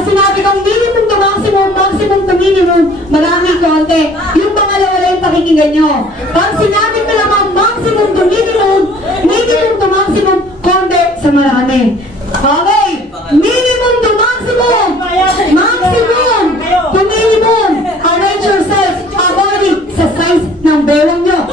Pag sinabi kang minimum to maximum, maximum to minimum, maraming konti. Yung pangalawa lang yung pakikinggan nyo. Pag sinabi ko naman maximum to minimum, minimum to maximum, konti sa marami. Okay, minimum to maximum, maximum to minimum, arrange yourself according sa size ng bewang nyo.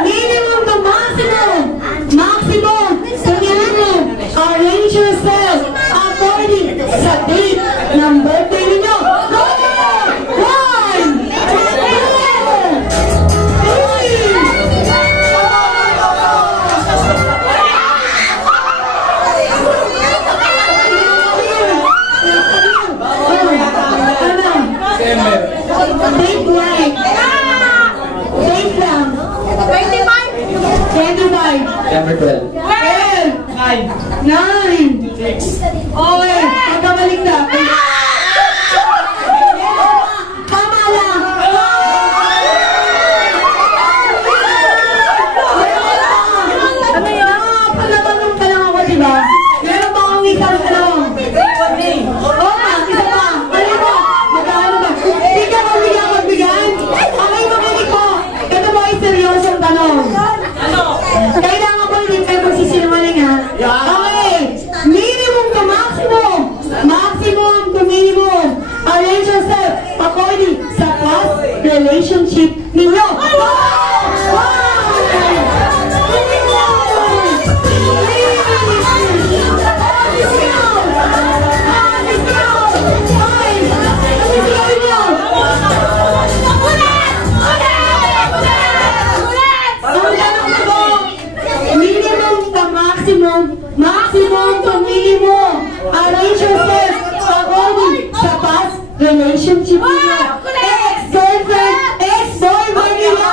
Minimum to maximum. Number 12. 9. Okay, magkabalik na. Tama lang. Ano yun? Panatanong ka lang ako, diba? Meron ba akong isang tanong? Oo nga, isa pa. Alam mo, magkano ba? Hindi ka magbigay? Okay, makinig ko. Ito mo ay seryosong tanong. Kailangan ko hindi kayo magsisinungaling, ha? Okay. Minimum to maximum. Maximum to minimum. Arrange yourself according sa past relationship ninyo. Maximum to minimum. Arrange yourself according sa past relationship niyo. Ex-girlfriend, ex-boyfriend nila.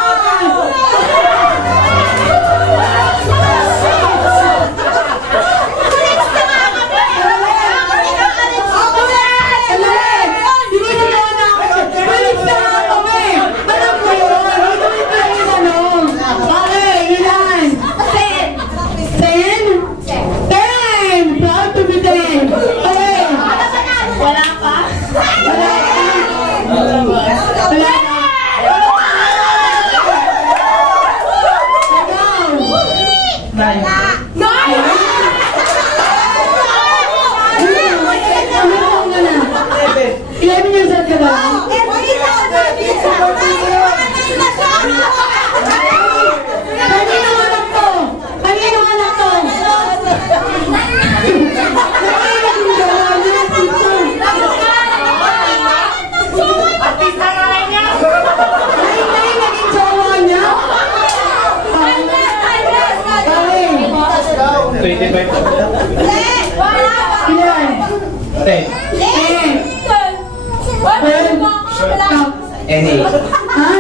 Any. Ha?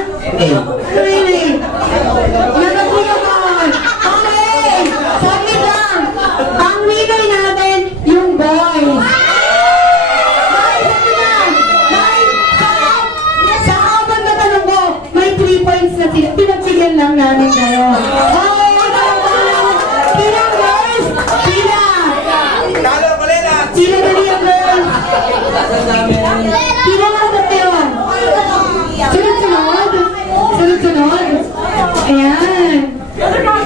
Really? Nagagulungan. Okay. Saglit lang. Ang winner natin, yung boy. Dahil sabi na. Dahil sa kapag natanong ko, may 3 points na sila. Pinagbigyan lang namin kayo. Okay. Sila girls. Sila. Sila dali ang girls. Sila ang tatyon. Sunod-sunod. Sunod-sunod. Ayan.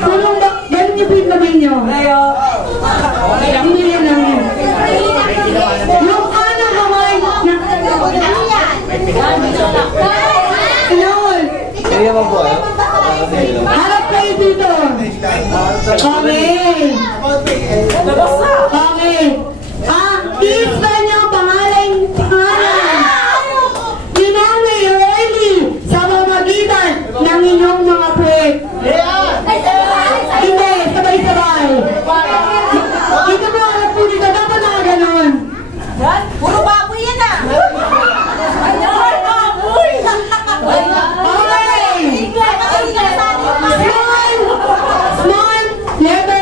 Tulong ba? Ganun niyo po yung kamay niyo. Hindi yan lang yun. Yung kanang kamay na... Sinawal. Harap kayo dito. Okay. Okay. Isa niyo pangalan. Sa mamagitan ng inyong mga pwede. Hindi, sabay-sabay. Ito mo alam po dito, dapat na ganon. Puro baboy yan ah! Okay! Small letter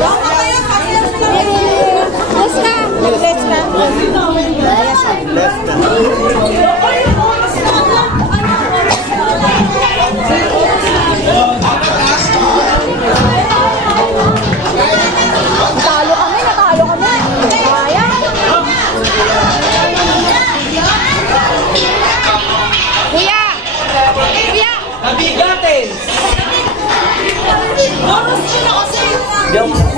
Let's ka. Let's ka. Natalo kami. Kaya. Kuya! Kuya! Nabigatin! Bonus ko na kasi. Joke.